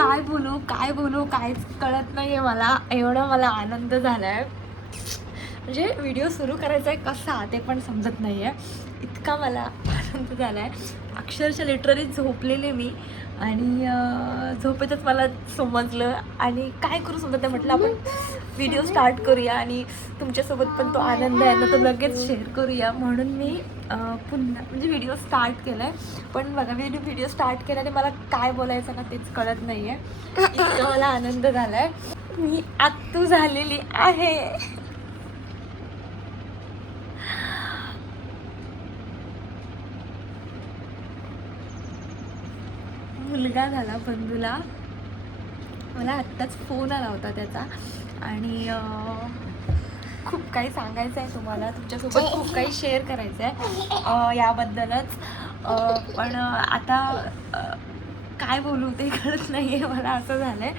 काय बोलू काय बोलू काहीच कळत नाही आहे मला. एवढा मला आनंद झाला आहे म्हणजे व्हिडिओ सुरू करायचा आहे कसा ते पण समजत नाही आहे इतका मला आनंद झाला आहे अक्षरशः लिटरली झोपलेले मी. आणि झोपेतच मला समजलं. आणि काय करू समजत नाही म्हटलं आपण. व्हिडिओ स्टार्ट करूया आणि तुमच्यासोबत पण तो आनंद आहे. ना तो लगेच शेअर करूया. म्हणून मी पुन्हा म्हणजे व्हिडिओ स्टार्ट केला आहे पण बघा मी व्हिडिओ स्टार्ट केला आणि मला काय बोलायचं ना तेच कळत नाही आहे मला आनंद झाला आहे मी आत्तू झालेली आहे. मुलगा झाला बंधूला. मला आत्ताच फोन आला होता त्याचा. आणि खूप काही सांगायचं आहे तुम्हाला. तुमच्यासोबत खूप काही शेअर करायचं आहे याबद्दलच. पण आता काय बोलू ते कळत नाही आहे मला असं झालं आहे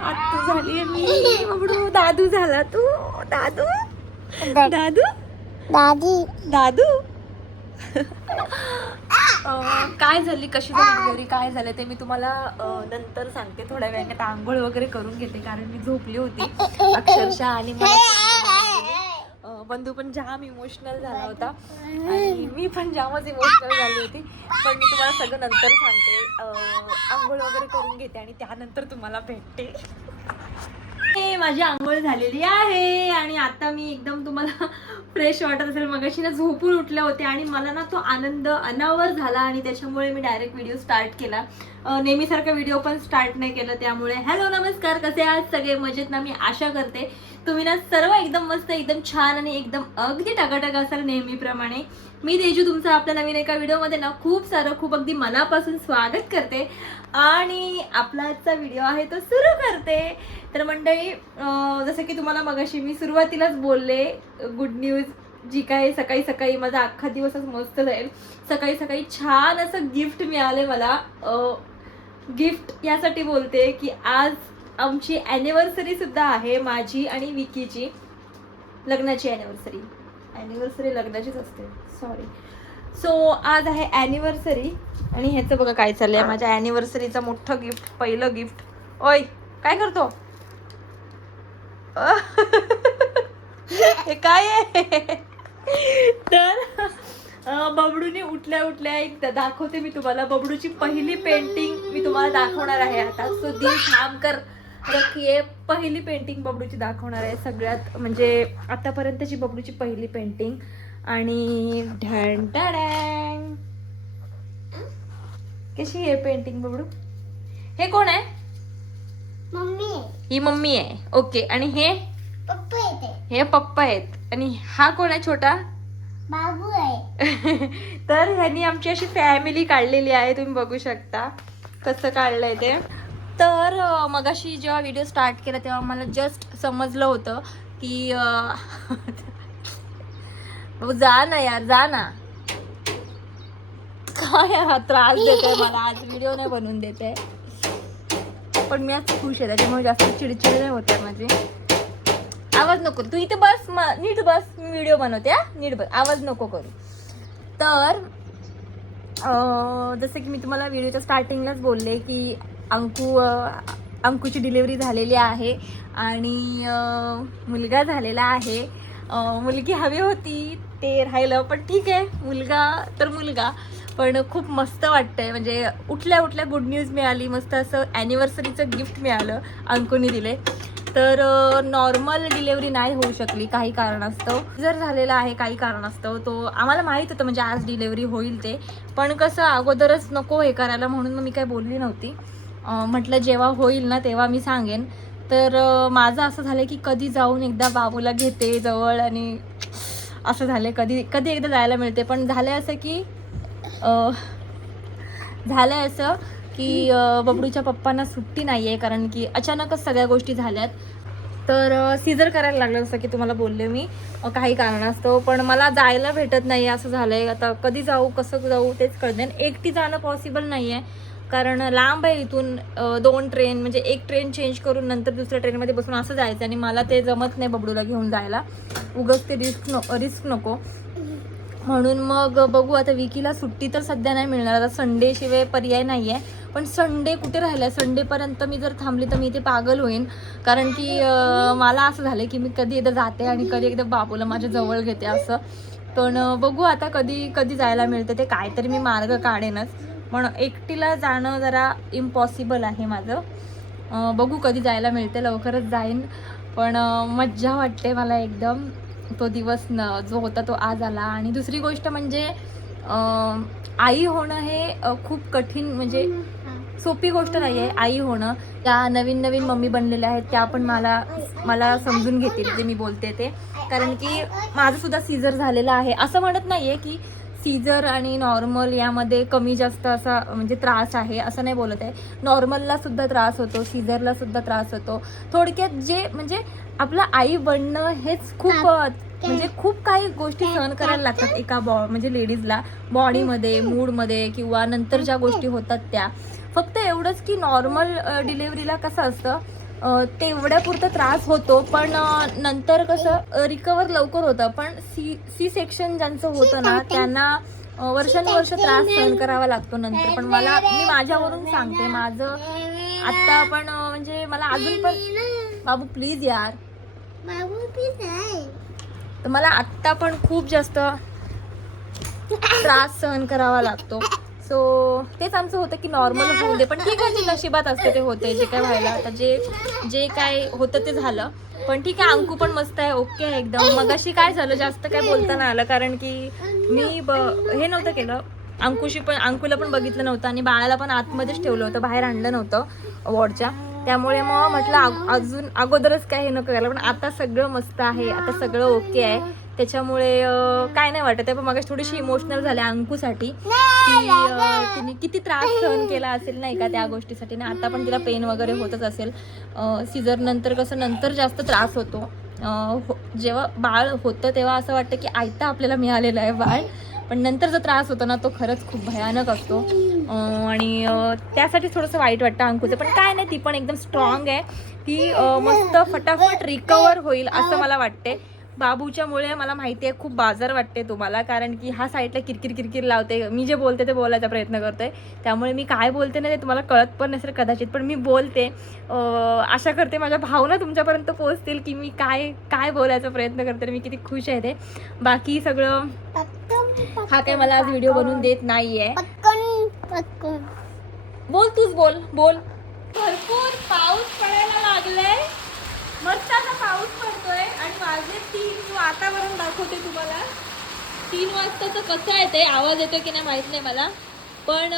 आत्तू झाली आहे मी. बबडू दादू झाला तू. दादू. दादू? दादी. दादू? काय झाली? कशी झाली डिलिव्हरी काय झालं? ते मी तुम्हाला नंतर सांगते. थोड्या वेळाने आता आंघोळ वगैरे करून घेते कारण मी झोपली होती. अक्षरशः आणि मला बंधू पण जाम इमोशनल झाला होता. आणि मी पण जामच इमोशनल झाली होती. पण मी तुम्हाला सगळं नंतर सांगते. आंघोळ वगैरे करून घेते आणि त्यानंतर तुम्हाला भेटते. हे माझी आंघोळ झालेली आहे आणि आता मी एकदम तुम्हाला फ्रेश वाटत असेल. मगाशी ना झोपून उठल्या होते आणि मला ना तो आनंद अनावर झाला आणि त्याच्यामुळे मी डायरेक्ट व्हिडिओ स्टार्ट केला. नेहमीसारखा व्हिडिओ पण स्टार्ट नाही केलं त्यामुळे. हॅलो नमस्कार. कसे आहात? सगळे मजेत ना? मी आशा करते तुम्ही ना सर्व एकदम मस्त एकदम छान आणि एकदम अगदी टकाटक असाल नेहमीप्रमाणे. मी तेजू तुमचं आपल्या नवीन एका व्हिडिओमध्ये ना खूप सारं खूप अगदी मनापासून स्वागत करते. आणि आपला आजचा व्हिडिओ आहे तो सुरू करते. तर मंडळी जसं की तुम्हाला मगाशी मी सुरुवातीलाच बोलले गुड न्यूज जी काय सकाळी सकाळी माझा अख्खा दिवसच मस्त जाईल. सकाळी सकाळी छान असं गिफ्ट मिळाले मला. गिफ्ट यासाठी बोलते की आज आमची ॲनिव्हर्सरी सुद्धा आहे माझी आणि विकीची. लग्नाची ॲनिव्हर्सरी ॲनिव्हर्सरी लग्नाचीच असते. सॉरी सो आज आहे ॲनिव्हर्सरी आणि ह्याचं बघा काय चाललंय. माझ्या ॲनिव्हर्सरीचं मोठं गिफ्ट पहिलं गिफ्ट ओय काय करतो? हे काय आहे? तर बबडूने उठल्या उठल्या एकदा दाखवते मी तुम्हाला. बबडूची पहिली पेंटिंग मी तुम्हाला दाखवणार आहे आता. सो दिल ठाम कर. रखिये. पहिली पेंटिंग बबडूची दाखवणार आहे सगळ्यात. म्हणजे आतापर्यंतची बबडूची पहिली पेंटिंग आणि ढॅन टॅडॅng. कशी आहे पेंटिंग बबडू? हे कोण आहे? मम्मी ही मम्मी आहे. ओके आणि हे? पप्पा येते. हे पप्पा आहेत. आणि हा कोण आहे छोटा? बाबू आहे. तर ह्यांनी आमची अशी फॅमिली काढलेली आहे तुम्ही बघू शकता कसं काढलंय ते. तर मगाशी जेव्हा व्हिडिओ स्टार्ट केला तेव्हा मला जस्ट समजलं होतं की जा ना यार जा ना. काय हा त्रास देते मला. आज व्हिडिओ नाही बनवून देते. पण मी आज खुश आहे त्याच्यामुळे जास्त चिडचिड नाही होते माझी. आवाज नको तू इथे बस नीट बस मी व्हिडिओ बनवते हा? नीट बस आवाज नको करू. तर जसं की मी तुम्हाला व्हिडिओच्या स्टार्टिंगलाच बोलले की अंकू अंकूची डिलिव्हरी झालेली आहे आणि मुलगा झालेला आहे. मुलगी हवी होती ते राहिलं पण ठीक आहे मुलगा तर मुलगा. पण खूप मस्त वाटतंय म्हणजे उठल्या उठल्या गुड न्यूज मिळाली मस्त असं ॲनिव्हर्सरीचं गिफ्ट मिळालं अंकुनी दिले. तर नॉर्मल डिलेवरी नाही होऊ शकली काही कारणास्तव. जर झालेला आहे काही कारणास्तव तो आम्हाला माहीत होतं म्हणजे आज डिलेवरी होईल ते. पण कसं अगोदरच नको हे करायला म्हणून मग मी काही बोलली नव्हती. म्हटलं जेव्हा होईल ना तेव्हा मी सांगेन. तर माझं असं झालं की कधी जाऊन एकदा बाबूला घेते जवळ आणि असं झालं कधी कधी एकदा जायला मिळते. पण झालं असं की झालं असं की बबडूच्या पप्पांना सुट्टी नाही आहे कारण की अचानकच सगळ्या गोष्टी झाल्यात. तर सीझर करायला लागलं जसं की तुम्हाला बोलले मी. काही कारणास्तव पण मला जायला भेटत नाही असं झालं आहे आता कधी जाऊ कसं जाऊ तेच कळत नाही. एकटी जाणं पॉसिबल नाही आहे कारण लांब आहे इथून दोन ट्रेन म्हणजे एक ट्रेन चेंज करून नंतर दुसऱ्या ट्रेनमध्ये बसून असं जायचं आणि मला ते जमत नाही बबडूला घेऊन जायला. उगच ते रिस्क नको रिस्क नको. म्हणून मग बघू आता विकीला सुट्टी तर सध्या नाही मिळणार. आता संडे शिवाय पर्याय नाही आहे पण संडे कुठे राहिला संडेपर्यंत मी जर थांबली तर मी इथे पागल होईन. कारण की मला असं झालं की मी कधी एकदा जाते आणि कधी एकदा बाबूला माझ्या जवळ घेते असं. पण बघू आता कधी कधी जायला मिळते. ते काहीतरी मी मार्ग काढेनच. पण एकटीला जाणं जरा इम्पॉसिबल आहे माझं. बघू कधी जायला मिळते लवकरच जाईन. पण मज्जा वाटते मला एकदम. तो दिवस न जो होता तो आज आला. आणि दुसरी गोष्ट म्हणजे आई होणं हे खूप कठीण म्हणजे सोपी गोष्ट नाही आहे आई होणं. त्या नवीन नवीन मम्मी बनलेल्या आहेत त्या पण मला मला समजून घेतील जे मी बोलते ते. कारण की माझंसुद्धा सीझर झालेलं आहे. असं म्हणत नाही आहे की सीझर आणि नॉर्मल यामध्ये कमी जास्त असा म्हणजे त्रास आहे असं नाही बोलत आहे. नॉर्मलला सुद्धा त्रास होतो सीझरला सुद्धा त्रास होतो. थोडक्यात जे म्हणजे आपलं आई बनणं हेच खूप म्हणजे खूप काही गोष्टी सहन करायला लागतात एका बॉ म्हणजे लेडीजला बॉडीमध्ये मूडमध्ये किंवा नंतर ज्या गोष्टी होतात त्या. फक्त एवढंच की नॉर्मल डिलेवरीला कसं असतं तेवढ्यापुरतं त्रास होतो पण नंतर कसं रिकवर लवकर होतं. पण सी सी सेक्शन ज्यांचं होतं ना त्यांना वर्षानुवर्ष त्रास सहन करावा लागतो नंतर. पण मला मी माझ्यावरून सांगते. माझं आत्ता पण म्हणजे मला अजून पण बाबू प्लीज यार. तर मला आत्ता पण खूप जास्त त्रास सहन करावा लागतो. सो तेच आमचं होतं की नॉर्मल होऊ दे पण ठीक आहे जे नशिबात असते ते होते जे काय व्हायला. आता जे जे काय होतं ते झालं. पण ठीक आहे अंकू पण मस्त आहे ओके आहे एकदम. मग अशी काय झालं जास्त काय बोलता नाही आलं कारण की मी ब हे नव्हतं केलं. अंकुशी पण अंकुला पण बघितलं नव्हतं आणि बाळाला पण आतमध्येच ठेवलं होतं बाहेर आणलं नव्हतं वॉर्डच्या. त्यामुळे मग म्हटलं अजून अगोदरच काय हे नको करायला पण आता सगळं मस्त आहे आता सगळं ओके आहे. त्याच्यामुळे काय नाही वाटत आहे पण मग थोडीशी इमोशनल झाले अंकूसाठी. की तिने किती त्रास सहन केला असेल नाही का त्या गोष्टीसाठी. ना आता पण तिला पेन वगैरे होतच असेल. सीझर नंतर कसं नंतर जास्त त्रास होतो. हो- जेव्हा बाळ होतं तेव्हा असं वाटतं की आयता आपल्याला मिळालेलं आहे बाळ. पण नंतर जो त्रास होतो ना तो खरंच खूप भयानक असतो. आणि त्यासाठी थोडंसं वाईट वाटतं अंकुचं. पण काय नाही ती पण एकदम स्ट्रॉंग आहे. ती मस्त फटाफट रिकवर होईल असं मला वाटते बाबूच्यामुळे मला माहिती आहे खूप बाजार वाटते तुम्हाला कारण की हा साईडला किरकिर किरकिर लावते. मी जे बोलते ते बोलायचा प्रयत्न करते. त्यामुळे मी काय बोलते ना ते तुम्हाला कळत पण नसेल कदाचित पण मी बोलते. आशा करते माझ्या भावना तुमच्यापर्यंत पोहोचतील की मी काय काय बोलायचा प्रयत्न करते मी किती खुश आहे ते. बाकी सगळं हा काय मला आज व्हिडिओ बनवून देत नाहीये. बोल तूच बोल बोल. भरपूर पाऊस पडायला लागलाय. मस्त आता पाऊस पडतोय आणि माझे तीन वातावरण दाखवते तुम्हाला तीन वाजताचं कसं आहे ते आवाज येतो की नाही माहीत नाही मला. पण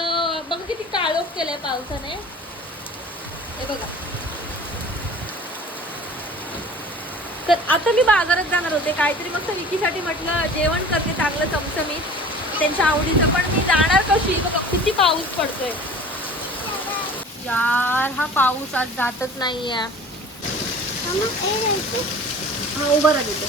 बघ किती काळोख केलंय पावसाने. हे बघा. तर आता मी बाजारात जाणार होते. काहीतरी मस्त विकीसाठी म्हटलं जेवण करते चांगलं चमचमीत. त्यांच्या आवडीचं पण मी जाणार कशी? बघा किती पाऊस पडतोय. यार हा पाऊस आज जातच नाहीये. हां उभं राहते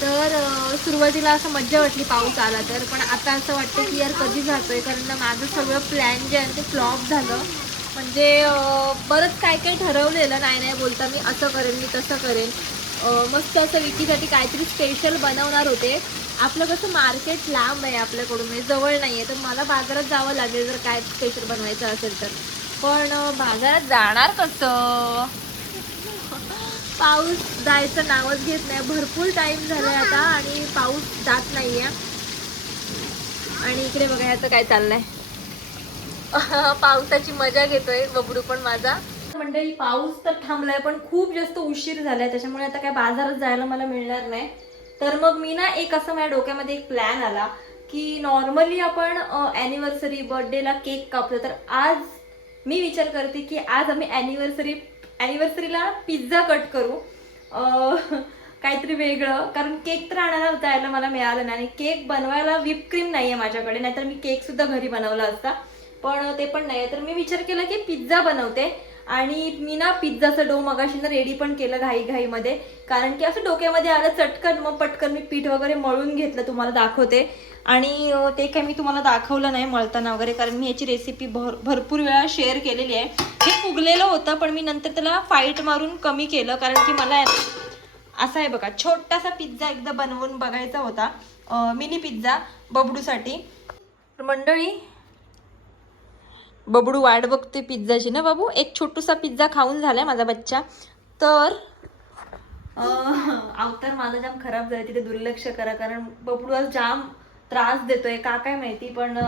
तर सुरुवातीला असं मज्जा वाटली पाऊस आला तर पण आता असं वाटतं की यार कधी जातोय? कारण माझं सगळं प्लॅन जे आहे ते फ्लॉप झालं. म्हणजे बरंच काय काय ठरवलेलं नाही नाही बोलता मी असं करेन मी तसं करेन. मस्त असं विकीसाठी काहीतरी स्पेशल बनवणार होते. आपलं कसं मार्केट लांब आहे आपल्याकडून म्हणजे जवळ नाही आहे तर मला बाजारात जावं लागेल जर काय स्पेशल बनवायचं असेल तर. पण बाजारात जाणार कसं? पाऊस जायचं नावच घेत नाही. भरपूर टाइम झालाय आता आणि पाऊस जात नाहीये. आणि इकडे बघा याचं काय चाललंय? पावसाची मजा घेतोय बबडू पण माझा. मंडळी पाऊस तर थांबलाय पण खूप जास्त उशीर झालाय. त्याच्यामुळे आता काय बाजारात जायला मला मिळणार नाही. तर मग मी ना एक असं माझ्या डोक्यामध्ये एक प्लॅन आला की नॉर्मली आपण ॲनिव्हर्सरी बर्थडेला केक कापतो तर आज मी विचार करते की आज आम्ही ॲनिव्हर्सरी ॲनिव्हर्सरीला पिझ्झा कट करू. काहीतरी वेगळं. कारण केक तर आणायला होता यायला मला मिळालं नाही आणि केक बनवायला व्हिप क्रीम नाही आहे माझ्याकडे. नाहीतर मी केक सुद्धा घरी बनवला असता. पण ते पण नाही तर मी विचार केला की पिझ्झा बनवते. आणि मी ना पिझ्झाचं डो मगाशी ना रेडी पण केलं घाई घाईमध्ये कारण की असं डोक्यामध्ये आलं चटकन मग पटकन मी पीठ वगैरे मळून घेतलं तुम्हाला दाखवते. आणि ते काय मी तुम्हाला दाखवलं नाही मळताना वगैरे कारण मी याची रेसिपी भर भरपूर वेळा शेअर केलेली आहे. हे फुगलेलं होतं पण मी नंतर त्याला फाईट मारून कमी केलं कारण की मला असं असा आहे बघा छोटासा पिझ्झा एकदा बनवून बघायचा होता मिनी पिझ्झा बबडूसाठी. मंडळी बबडू वाट बघते पिझ्झाची ना बाबू? एक छोटूसा पिझ्झा खाऊन झालाय माझा बच्चा. तर अं, अवतार माझा जाम खराब झाला तिथे दुर्लक्ष करा कारण बबडू आज जाम त्रास देतोय. का काय माहिती पण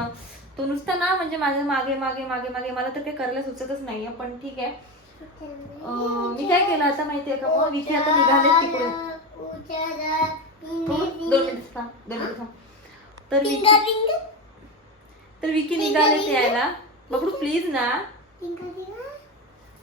तो नुसता ना म्हणजे माझ्या मागे मागे मागे मागे मला तर काही करायला सुचतच नाहीये पण ठीक आहे. अं, मी काय केलं आता माहितीये का? मग विकी आता निघाले तिकडून. हो, दोन मिनिट दोन मिनिट थांब. तर विकी तर विकी निघाले ते यायला. बबडू प्लीज ना.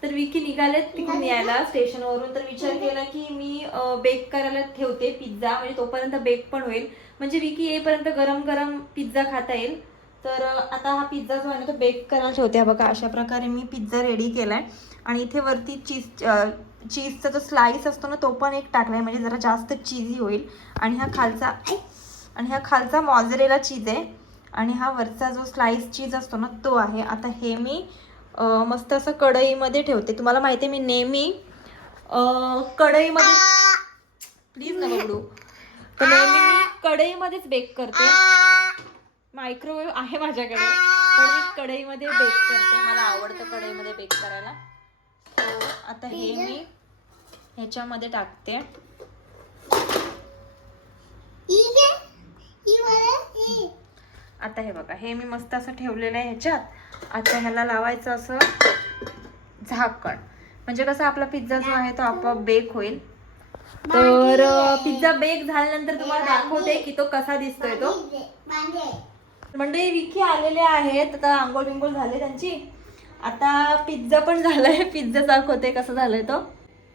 तर विकी निघाले तिकडून यायला स्टेशनवरून. तर विचार केला की मी बेक करायला ठेवते पिझ्झा म्हणजे तोपर्यंत बेक पण होईल. म्हणजे विकी येईपर्यंत गरम गरम पिझ्झा खाता येईल. तर आता हा पिझ्झा जो आहे ना तो बेक करायला ठेवते. बघा अशा प्रकारे मी पिझ्झा रेडी केलाय. आणि इथे वरती चीज चीजचा जो स्लाइस असतो ना तो पण एक टाकलाय. म्हणजे जरा जास्त चीजी होईल. आणि हा खालचा आणि हा खालचा मॉझरेला चीज आहे. आणि हा वरचा जो स्लाइस चीज असतो ना तो आहे. आता हे मी मस्त असं कढईमध्ये ठेवते. तुम्हाला माहिती आहे मी नेहमी कढईमध्ये प्लीज ना बघडू तर नेहमी मी कढईमध्येच बेक करते. मायक्रोवेव्ह आहे माझ्याकडे पण मी कढईमध्ये बेक करते. मला आवडतं कढईमध्ये बेक करायला. आता हे मी ह्याच्यामध्ये टाकते. आता हे बघा हे मी मस्त असं ठेवलेलं आहे ह्याच्यात. आता ह्याला लावायचं असं झाकण. म्हणजे कसं आपला पिझ्झा जो आहे तो आपोआप बेक होईल. तर पिझ्झा बेक झाल्यानंतर तुम्हाला दाखवते की तो कसा दिसतोय तो. म्हणजे विकी आलेले आहेत. आता आंघोळ बिंघोळ झाले त्यांची. आता पिझ्झा पण झालाय. पिझ्झा दाखवते कसा झालाय तो.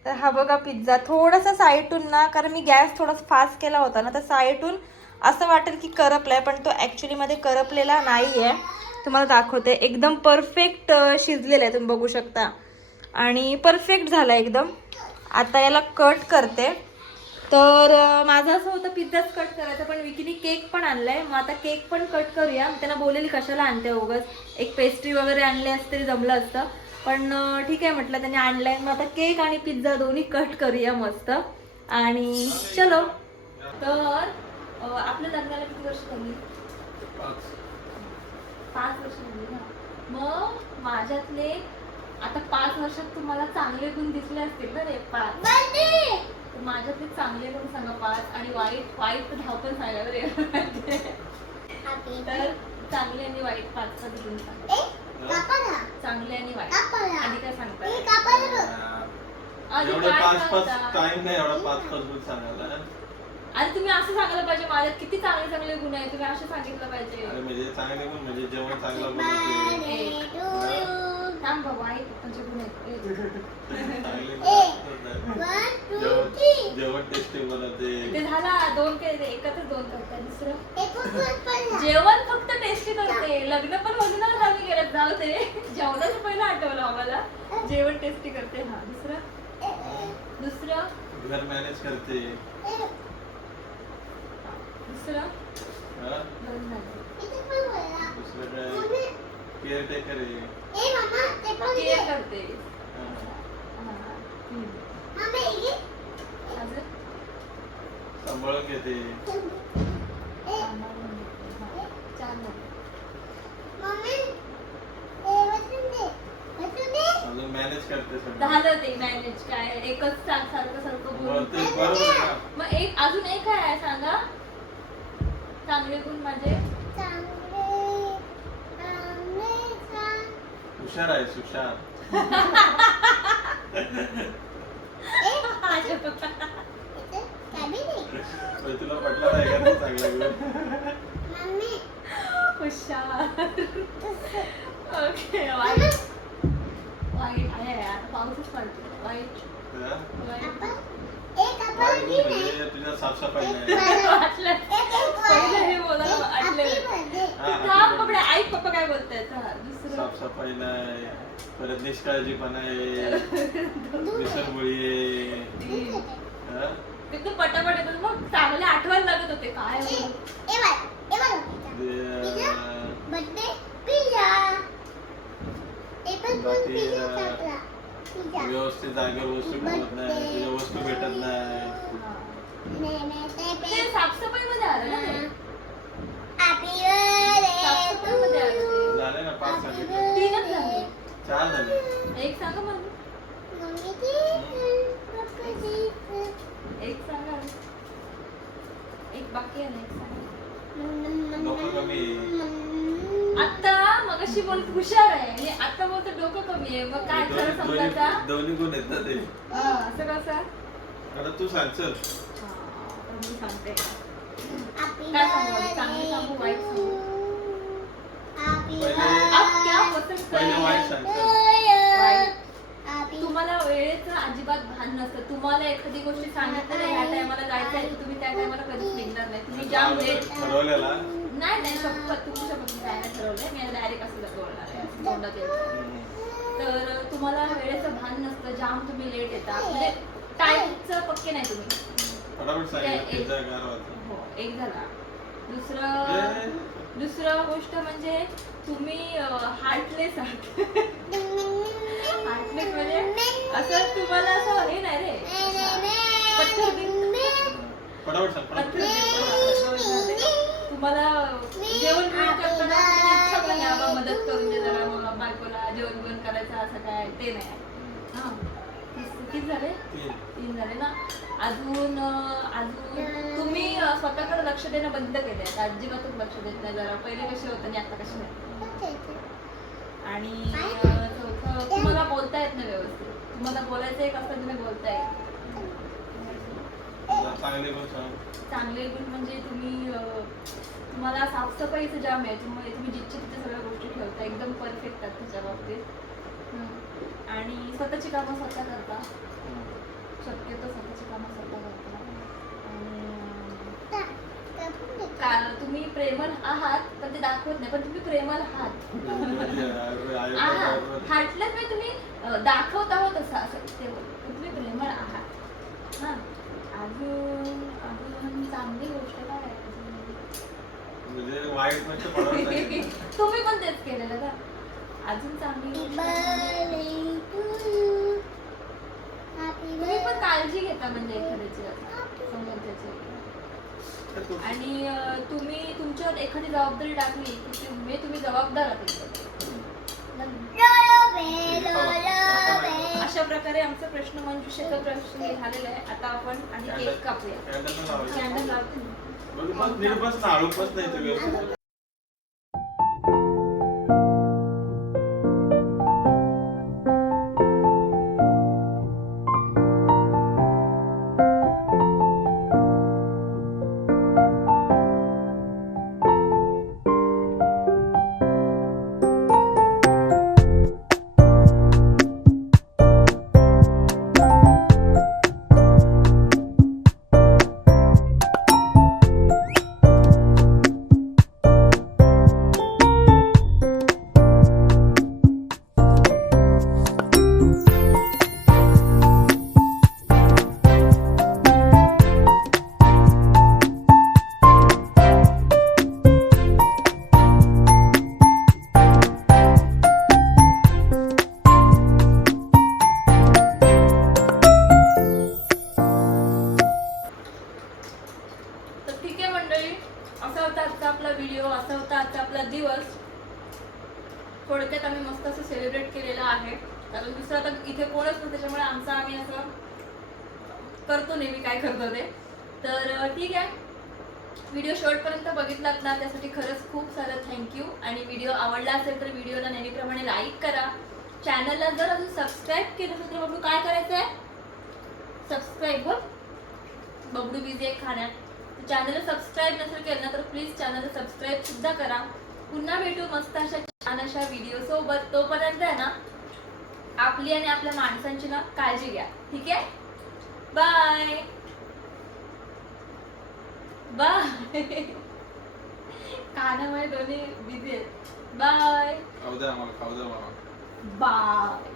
तर हा बघा पिझ्झा. थोडासा साईडून ना कारण मी गॅस थोडासा फास्ट केला होता ना तर साईडून असं वाटेल की करपला आहे पण तो ॲक्च्युलीमध्ये करपलेला नाही आहे तुम्हाला दाखवते. एकदम परफेक्ट शिजलेला आहे तुम्ही बघू शकता. आणि परफेक्ट झाला एकदम. आता याला कट करते. तर माझं असं होतं पिझ्झाच कट करायचा पण विकीने केक पण आणलाय. मग आता केक पण कट करूया. मी त्यांना बोलेली कशाला आणते उगाच? एक पेस्ट्री वगैरे आणली असते तरी जमलं असतं. पण ठीक आहे म्हटलं त्यांनी आहे मग आता केक आणि पिझ्झा दोन्ही कट करूया मस्त. आणि चलो. तर आपल्या लग्नाला किती वर्ष झाली? पाच. वर्ष झाली ना. मग माझ्यातले आता पाच वर्षात तुम्हाला चांगले गुण दिसले असतील ना रे पाच. माझ्यातले चांगले गुण सांगा पाच आणि वाईट वाईट धाव पण सांगा रे. तर चांगले आणि वाईट पाच पाच गुण सांगा. चांगले आणि वाईट. आधी काय सांगता? आधी पाच पाच सांगता? टाइम नाही एवढा पाच पाच गुण सांगायला. आणि तुम्ही असं सांगायला पाहिजे माझ्यात किती चांगले चांगले गुण आहेत तुम्ही असं सांगितलं पाहिजे. अरे म्हणजे चांगले गुण म्हणजे जेवण चांगलं बनवते थांब बाबा आहे पप्पांचे गुण चांगले जेवण टेस्टी बनवते ते झाला दोन केले एकच दोन दुसरं. जेवण फक्त टेस्टी करते. लग्न पण म्हणूनच आम्ही केलं जाऊ ते जेवणाचं पहिलं आठवलं आम्हाला. जेवण टेस्टी करते हा दुसरं? दुसरं? घर मॅनेज करते. दुसरं. दुसरं काय केअर टेकर. केअर करते? सांभाळून घेते ए, सांभाळून घेते. हा. चार झाले. मम्मी, ए, बसून दे. बसून दे. अजून मॅनेज करते सगळं झालं ते मॅनेज काय एकच सारखं सारखं सारखं मग बोलून ते बरोबर आहे ना मग एक अजून एक काय आहे सांगा चांगले गुण माझे चांगले, चांगले, चांग- हुशार आहे आहे. पण तुला पटला नाही का चांगला गुण हुशार. ओके वाईट वाईट आहे आता पाऊसच पडतो वाईट हा? वाईट तुझ्या साफसफाई पहिलं हे बोलायला वाटलेलं. हा, थांब. ऐक पप्पा काय बोलतायत? हा दुसरं. साफसफाई नाही. परत निष्काळजीपणा आहे. विसरमुळी आहे. तीन. हा? एकदम पटापट येतात मग चांगले आठवायला लागत होते. काय बाळ. ते, बाकी, अं, पिझ्झा व्यवस्थित जागेवर वस्तू ठेवत नाही तुझ्या वस्तू भेटत नाही. हा. साफसफाई मध्ये आलं. झाले ना पाच झाले. चार झाले. एक सांगा एक सांगा. एक बाकी आहे ना एक सांगा. कमी आता मगाशी बोल हुशार आहे आणि आता बोलतो डोकं कमी आहे मग काय खरं समजायचा दोन्ही- गुण येतात ते हा, असं कसं आता तू सांग चल हा, मी सांगते Happy काय सांगू? चांगलं सांगू, वाईट सांगू? Happy पहिले- आप क्या पसंद पहिले वाईट करें? सांग to चल you. वाईट. Happy तुम्हाला वेळेचं अजिबात भान नसतं तुम्हाला एखादी गोष्ट सांगितलं ना ह्या टायमाला जायचं आहे तर तुम्ही त्या टायमाला कधीच निघणार नाही तुम्ही लेट ठरवलेला नाही नाही शपथ तुमची शपथ नाही ठरवलंय मी डायरेक्ट असं बोलणार आहे. तोंडात. तर तुम्हाला वेळेचं भान नसतं जाम तुम्ही लेट येता. म्हणजे टाईमचं पक्के नाही तुम्ही. हो एक झाला. दुसरं ए. दुसरं गोष्ट म्हणजे तुम्ही हार्टलेस आहात. हार्टलेस म्हणजे असं तुम्हाला असं हे नाही रे. पत्थर पत्थर तुम्हाला जेवण बिवण करताना इच्छा पण नाही बाबा मदत करून दे जरा मग बायकोला जेवण बिवण करायचं असं काय ते नाही. हा. किती- किती झाले? तीन. तीन झाले ना? अजून अं, अजून तुम्ही अं, स्वतःकडे लक्ष देणं बंद केले आहे अजिबातच लक्ष देत नाही जरा. पहिले कसे होते आणि आता कसे नाही? आणि अं, चौथं तुम्हाला बोलता येत नाही व्यवस्थित. तुम्हाला बोलायचं एक असतं तुम्ही बोलता येत आता चांगले गुण सांग. चांगले गुण म्हणजे तुम्ही अं, तुम्हाला साफसफाईचं जाम आहे. त्यामुळे तुम्ही जिथच्या तिथे सगळ्या गोष्टी ठेवता. एकदम परफेक्ट आहात त्याच्या बाबतीत. हं. आणि स्वतःची कामं स्वतः करता. शक्यतो स्वतःची कामं स्वतः करता. आणि अं, का तुम्ही प्रेमळ आहात पण ते दाखवत नाही. पण तुम्ही प्रेमळ आहात. आहात. हाटलं मी तुम्ही अं, दाखवत आहोत असं असं. ते तुम्ही प्रेमळ आहात. हा चांगली गोष्ट काय? म्हणजे वाईट म्हणजे तुम्ही पण तेच केलेलं का? अजून चांगली म्हणजे तुम्ही पण काळजी घेता म्हणजे एखाद्याची. समोरच्याची. आणि तुम्ही तुमच्यावर एखादी जबाबदारी टाकली की तुम्ही तुम्ही जबाबदार आहात. अशा प्रकारे आमचा प्रश्न मंजुषेचा प्रश्न झालेला आहे आता आपण आणि केक कापूया कॅन्डल पण लावायची. कॅन्डल लावते ना. बघ, बस नीट बस ना हळू बस नाही केलं नसेल तर बघू काय करायचं आहे? सबस्क्राईब बबडू बिझी आहे खाण्यात. चॅनलला सबस्क्राईब नसेल केलं ना तर प्लीज चॅनलला सबस्क्राईब सुद्धा करा. पुन्हा भेटू मस्त अशा छान अशा व्हिडिओ सोबत. तोपर्यंत आहे ना आपली आणि आपल्या माणसांची ना काळजी घ्या. ठीक आहे? बाय बाय कानामुळे दोन्ही बिझी आहेत. बाय खाऊ द्या आम्हाला खाऊ द्या मला बाय